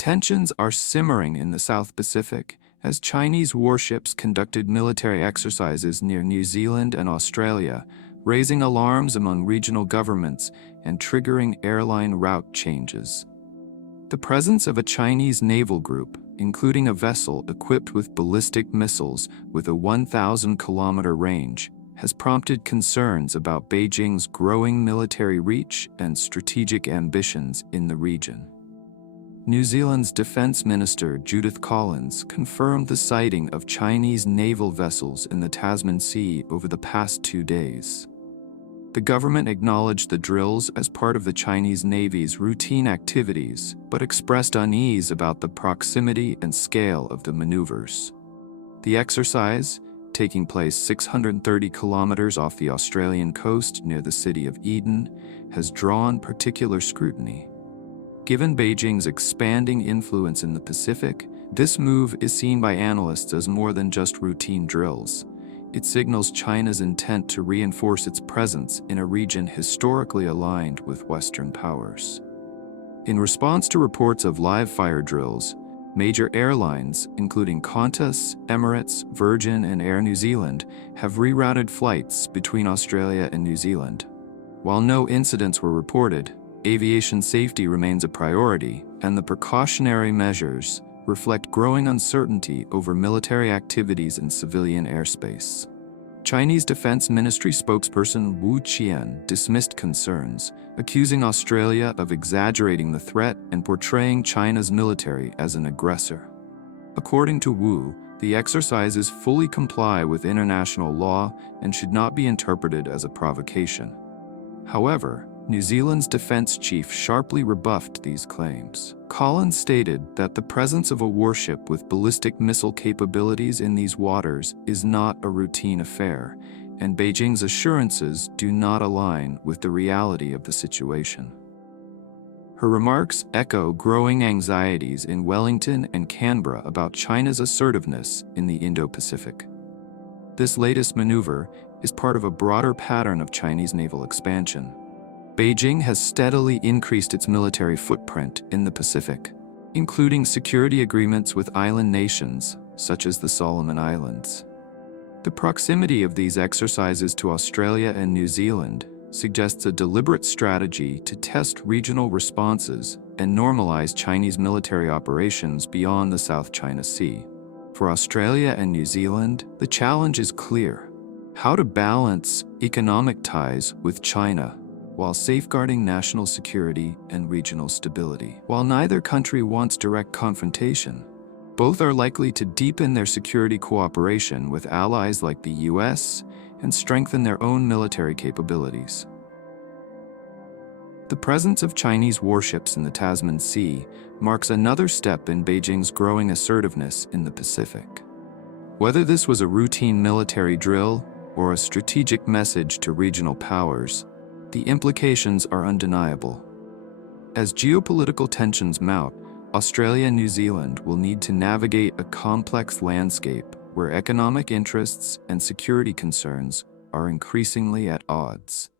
Tensions are simmering in the South Pacific as Chinese warships conducted military exercises near New Zealand and Australia, raising alarms among regional governments and triggering airline route changes. The presence of a Chinese naval group, including a vessel equipped with ballistic missiles with a 1,000-kilometer range, has prompted concerns about Beijing's growing military reach and strategic ambitions in the region. New Zealand's Defence Minister Judith Collins confirmed the sighting of Chinese naval vessels in the Tasman Sea over the past 2 days. The government acknowledged the drills as part of the Chinese Navy's routine activities, but expressed unease about the proximity and scale of the maneuvers. The exercise, taking place 630 kilometers off the Australian coast near the city of Eden, has drawn particular scrutiny. Given Beijing's expanding influence in the Pacific, this move is seen by analysts as more than just routine drills. It signals China's intent to reinforce its presence in a region historically aligned with Western powers. In response to reports of live-fire drills, major airlines, including Qantas, Emirates, Virgin, and Air New Zealand, have rerouted flights between Australia and New Zealand. While no incidents were reported, aviation safety remains a priority, and the precautionary measures reflect growing uncertainty over military activities in civilian airspace. Chinese Defense Ministry spokesperson Wu Qian dismissed concerns, accusing Australia of exaggerating the threat and portraying China's military as an aggressor. According to Wu, the exercises fully comply with international law and should not be interpreted as a provocation. However, New Zealand's defense chief sharply rebuffed these claims. Collins stated that the presence of a warship with ballistic missile capabilities in these waters is not a routine affair, and Beijing's assurances do not align with the reality of the situation. Her remarks echo growing anxieties in Wellington and Canberra about China's assertiveness in the Indo-Pacific. This latest maneuver is part of a broader pattern of Chinese naval expansion. Beijing has steadily increased its military footprint in the Pacific, including security agreements with island nations, such as the Solomon Islands. The proximity of these exercises to Australia and New Zealand suggests a deliberate strategy to test regional responses and normalize Chinese military operations beyond the South China Sea. For Australia and New Zealand, the challenge is clear: how to balance economic ties with China while safeguarding national security and regional stability. While neither country wants direct confrontation, both are likely to deepen their security cooperation with allies like the US and strengthen their own military capabilities. The presence of Chinese warships in the Tasman Sea marks another step in Beijing's growing assertiveness in the Pacific. Whether this was a routine military drill or a strategic message to regional powers, the implications are undeniable. As geopolitical tensions mount, Australia and New Zealand will need to navigate a complex landscape where economic interests and security concerns are increasingly at odds.